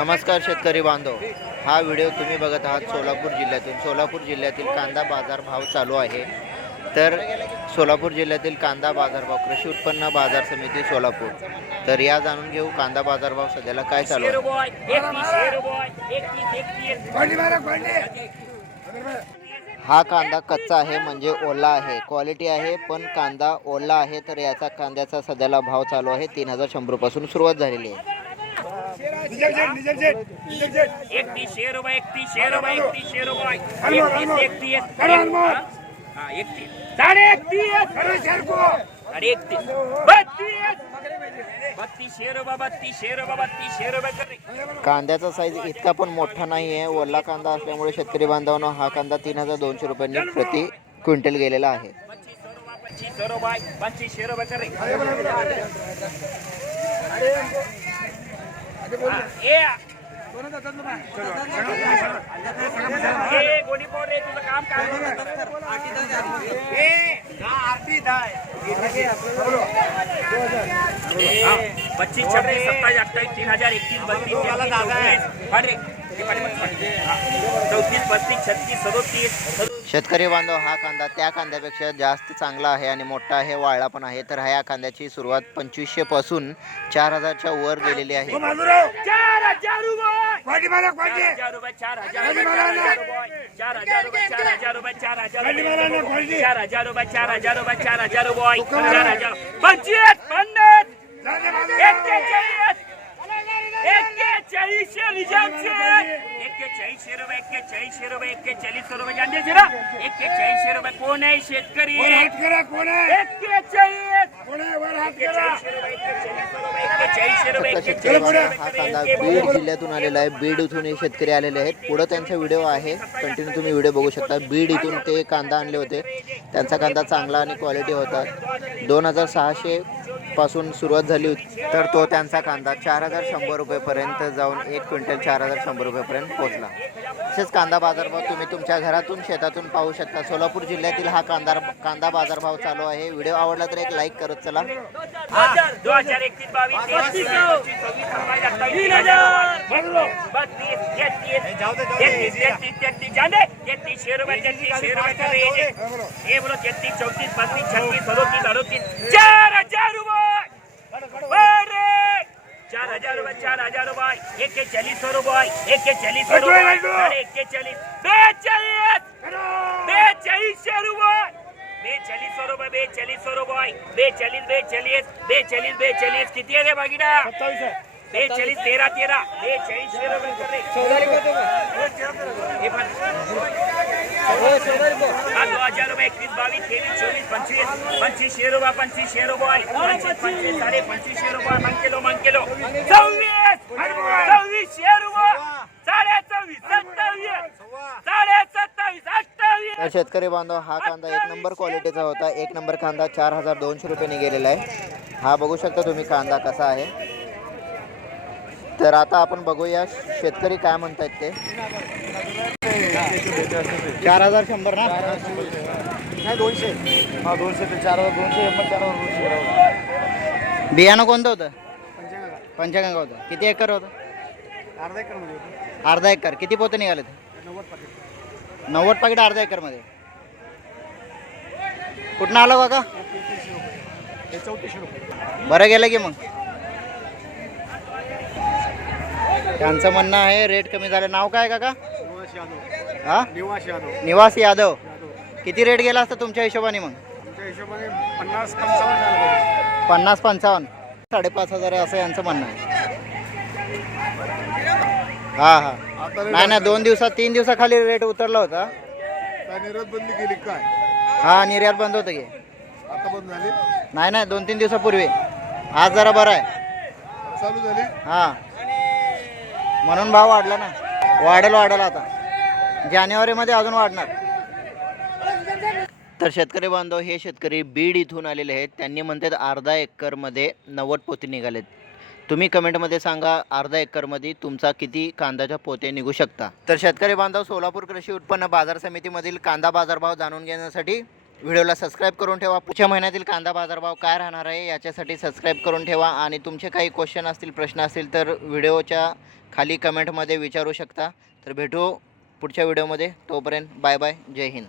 नमस्कार शेतकरी बांधव. हा व्हिडिओ तुम्ही बघत आहात सोलापूर जिल्ह्यातून. सोलापूर जिल्ह्यातील कांदा बाजार भाव चालू आहे. तर सोलापूर जिल्ह्यातील कांदा बाजारभाव कृषी उत्पन्न बाजार समिती सोलापूर. तर या जाणून घेऊ कांदा बाजारभाव सध्याला काय चालू आहे. हा कांदा कच्चा आहे म्हणजे ओला आहे. क्वालिटी आहे पण कांदा ओला आहे. तर याचा कांद्याचा सध्याला भाव चालू आहे. तीन हजार शंभरपासून सुरुवात झालेली आहे. कांद्याचा साईज इतका पण मोठा नाही आहे ओला कांदा असल्यामुळे शेतकरी बांधवानं हा कांदा तीन हजार दोनशे रुपयांनी प्रति क्विंटल गेलेला आहे. पंचवीसशे रुपये गोडी तुझं काम काय पच्चीस छब्बीस सत्तावीस अठ्ठावीस तीन हजार एकतीस बत्तीस त्याला जागा अरे शेतकरी बांधव हा कांदा त्या कांद्यापेक्षा जास्त चांगला आहे आणि मोठा आहे वाळला पण आहे. तर ह्या कांद्याची सुरुवात पंचवीसशे पासून चार हजारच्या वर गेलेली आहे. एक्केचाळीस रिझर्वचे एक्केचाळीसशे रुपये एक्केचाळीसशे रुपये एक्केचाळीस रुपये जाणते ना एक्केचाळीसशे रुपये कोण आहे शेतकरी? एक्केचाळीस एक्केचाळीसशे रुपये एक्केचाळीसशे रुपये फक्त शेतकरी बांधव हा कांदा बीड जिल्ह्यातून आलेला आहे. बीड इथून हे शेतकरी आलेले आहेत. पुढं त्यांचा व्हिडिओ आहे. कंटिन्यू तुम्ही व्हिडिओ बघू शकता. बीड इथून ते कांदा आणले होते. त्यांचा कांदा चांगला आणि क्वालिटी होता. दोन हजार सहाशे पासून सुरुवात झाली होती तर तो त्यांचा कांदा चार हजार शंभर रुपयेपर्यंत जाऊन एक क्विंटल चार हजार शंभर रुपयेपर्यंत पोहोचला तसेच कांदा बाजारभाव तुम्ही तुमच्या घरातून शेतातून पाहू शकता सोलापूर जिल्ह्यातील हा कांदा कांदा बाजारभाव चालू आहे व्हिडिओ आवडला तर एक लाईक करत चला चार हजार ચાર હજાર રૂપિયા ચાર હજાર રૂપિયા એક કે ચાલીસ રૂપિયા એક કે ચાલીસ રૂપિયા એક કે ચાલીસ બે ચાલીસ બે ચાલીસ રૂપિયા બે ચાલીस सौ रुपए बे चालीस सौ रुपए बे चालीस बे चालीस बे चालीस बे चालीस कितनी है भागीना सत्ताईस है बे चालीस तेरह तेरह बे चालीस तेरह दो हजार रुपये एकवीस बावीस तेवीस चोवीस पंचवीस पंचवीसशे रुपये पंचवीसशे रुपये पंचवीस पंचवीस साडे पंचवीसशे रुपये मग किलो मग सव्वीस रुपये साडे सत्तावीस साडे सत्तावीस अठ्ठावीस शेतकरी बांधव हा कांदा एक नंबर क्वालिटीचा होता. एक नंबर कांदा चार हजार दोनशे रुपयाने गेलेला आहे. हा बघू शकता तुम्ही कांदा कसा आहे. तर आता आपण बघूया शेतकरी काय म्हणतायत ते. चार हजार शंभर ना? नाही दोनशे. हा दोनशे ते चार हजार दोनशे एम चार हजार दोनशे. बियाणं कोणतं होतं? पंचगंगा. पंचगंगा होतं. किती एकर होतं? अर्धा एकरमध्ये होतं. अर्धा एकर. किती पोते निघाले ते नव्वद पाकिट. नव्वद पाकिट अर्धा एकरमध्ये. कुठनं आलं हे चौतीसशे रुपये. बरं गेलं की मग? त्यांचं म्हणणं आहे रेट कमी झालं. नाव काय काका? निवास यादव. हा? निवास यादव. निवास यादव. किती रेट गेला असता तुमच्या हिशोबाने मग? तुमच्या हिशोबाने पन्नास पंचावन्न पन्नास साडेपाच हजार आहे असं यांचं म्हणणं आहे. हा हा. नाही नाही दोन दिवसात तीन दिवसाखाली रेट उतरला होता. निर्यात बंदी केली काय? हा निर्यात बंद होतं की. आता बंद झाली? नाही नाही दोन तीन दिवसापूर्वी. आज जरा बरं आहे. चालू झाली? हा. म्हणून भाव वाढला ना. वाढेल वाढेल आता. जानेवारीमध्ये अजून वाढणार. तर शेतकरी बांधव हे शेतकरी बीड इथून आलेले आहेत. त्यांनी म्हणतात अर्धा एकरमध्ये नव्वद पोते निघालेत. तुम्ही कमेंटमध्ये सांगा अर्धा एकरमध्ये तुमचा किती कांद्याच्या पोते निघू शकता? तर शेतकरी बांधव सोलापूर कृषी उत्पन्न बाजार समितीमधील कांदा बाजारभाव जाणून घेण्यासाठी व्हिडिओला सबस्क्राईब करून ठेवा. पुढच्या महिन्यातील कांदा बाजारभाव काय राहणार आहे याच्यासाठी सबस्क्राईब करून ठेवा. आणि तुमचे काही क्वेश्चन असतील प्रश्न असतील तर व्हिडिओच्या खाली कमेंटमध्ये विचारू शकता. तर भेटू पुढच्या व्हिडिओमध्ये. तोपर्यंत बाय बाय. जय हिंद.